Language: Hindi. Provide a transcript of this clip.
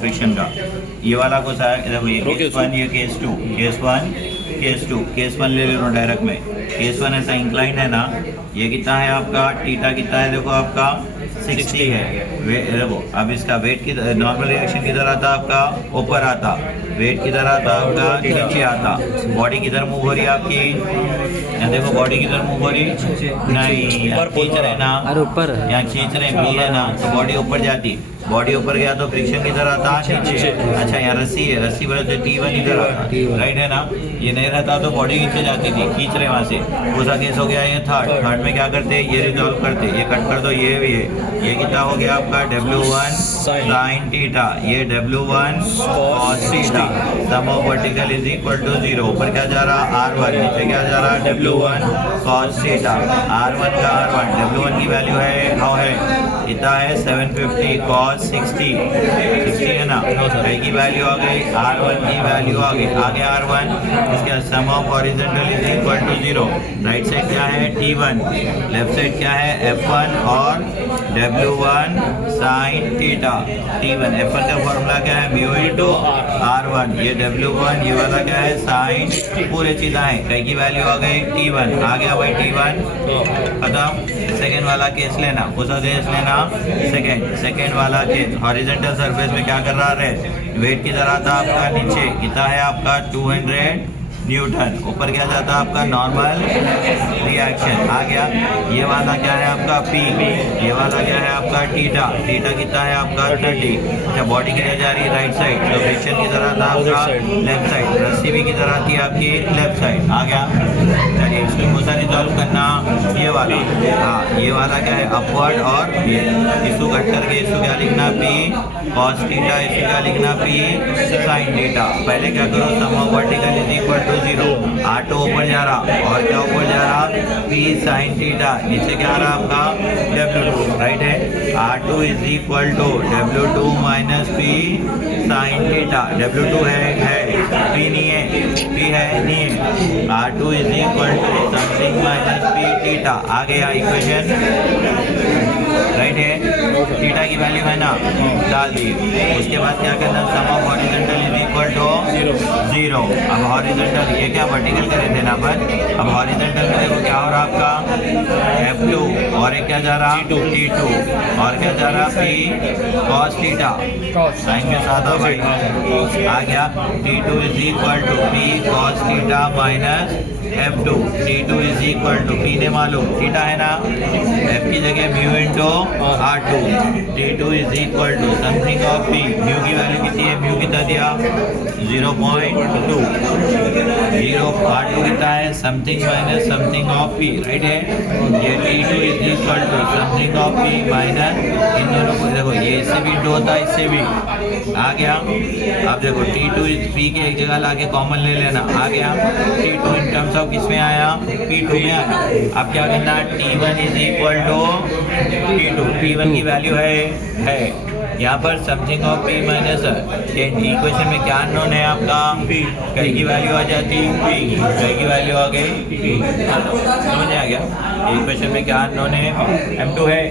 फ्रिक्शन का ये वाला को देखो ये केस 1 ये केस 2 केस 1 ले लो डायरेक्ट में। केस 1 ऐसा इंक्लाइन है ना, ये कितना है आपका थीटा कितना है देखो आपका 60 है। देखो अब इसका वेट की नॉर्मल रिएक्शन किधर आता आपका ऊपर आता, वेट किधर आता आपका नीचे आता। बॉडी किधर मूव हो रही है आपकी, यहाँ देखो बॉडी किधर मूव हो रही नहीं, खींच रहे ना ऊपर यहाँ खींच रहे भी है ना, तो बॉडी ऊपर जाती। बॉडी ऊपर गया तो फ्रिक्शन किधर आता नीचे। अच्छा यहाँ रस्सी है, रस्सी बोले तो T1 इधर आता, राइट है ना। ये नहीं रहता तो बॉडी नीचे जाती थी, खींच रहे वहाँ से। दूसरा केस हो गया ये थर्ड में क्या करते ये रिजॉल्व करते, ये कट कर दो ये भी है। ये कितना हो गया आपका W1 sin थीटा, ये W1 cos theta. Sum of vertical is equal to 0। ऊपर क्या जा रहा R1, नीचे क्या जा रहा W1 cos थीटा। R1 का R1 W1 की वैल्यू है हाउ है कितना है 750 cos 60 है ना। y की वैल्यू आ गई, R1 की वैल्यू आ गई, आगे R1 इसका sum of horizontal is equal to 0। Right side क्या है T1, लेफ्ट साइड क्या है F1 और W1 sin theta. T1 F1 का फॉर्मूला क्या है म्यू इनटू R1, ये W1 ये वाला क्या है साइन, पूरे चीज़ें हैं। कई की वैल्यू आ गई T1 आ गया भाई T1 खत्म। सेकेंड वाला केस लेना, कौन सा केस लेना सेकेंड वाला केस। हॉरिजॉन्टल सरफेस में क्या कर रहा है, वेट की तरह था आपका नीचे कितना है आपका 200 न्यूटन, ऊपर क्या जाता है आपका नॉर्मल रिएक्शन आ गया। ये वाला क्या है आपका P, ये वाला क्या है आपका थीटा कितना है आपका 30। अच्छा बॉडी किधर जा रही है राइट साइड, तो फ्रिक्शन की तरह था आपका लेफ्ट साइड, रस्सी भी की तरह थी आपकी लेफ्ट साइड आ गया। चलिए इसको कौन सा रिजॉल्व करना, ये वाला हाँ ये वाला क्या है अपवर्ड और ये इसको कट करके इसको क्या लिखना P cos थीटा, इसको क्या लिखना P sin थीटा। पहले क्या करो sum of vertical is equal to 0। R2 ऊपर जा रहा और क्या ऊपर जा रहा P sin थीटा, नीचे क्या आ रहा आपका W2 राइट है। R2 is equal to W2 minus P sin theta. W2 है P नहीं है, P है नहीं है। R2 is equal to something minus P theta आ गया इक्वेशन राइट है। थीटा की वैल्यू है ना डाल दी, उसके बाद क्या करना sum of horizontal is equal to 0। अब हॉरिजॉन्टल ये क्या वर्टिकल करे थे ना पर, अब हॉरिजॉन्टल में देखो क्या हो रहा आपका F2 और एक क्या जा रहा T2 और क्या जा रहा P cos थीटा साइन के साथ आ गया। T2 is equal to P cos theta minus F2। T2 is equal to P ने मालूम थीटा है ना, F की जगह mu into R2। T2 is equal to something of P, mu की वैल्यू कितनी है, म्यू कितना दिया 0.2, R2 कितना है something minus something of P right है। ये T2 is equal to something of P minus इन दोनों को देखो ये इससे भी इंटू होता है इससे भी आ गया। अब देखो T2 इज P के एक जगह लाके कॉमन ले लेना आ गया। T2 इन टर्म्स ऑफ किस में आया P2 में आया। अब क्या करना T1 is equal to T2, T1 की वैल्यू है यहाँ पर something of P minus equation में क्या अननोन है आपका कई की वैल्यू आ जाती P, कई की वैल्यू आ गई P, समझ आ गया। इक्वेशन में क्या अननोन है M2 है।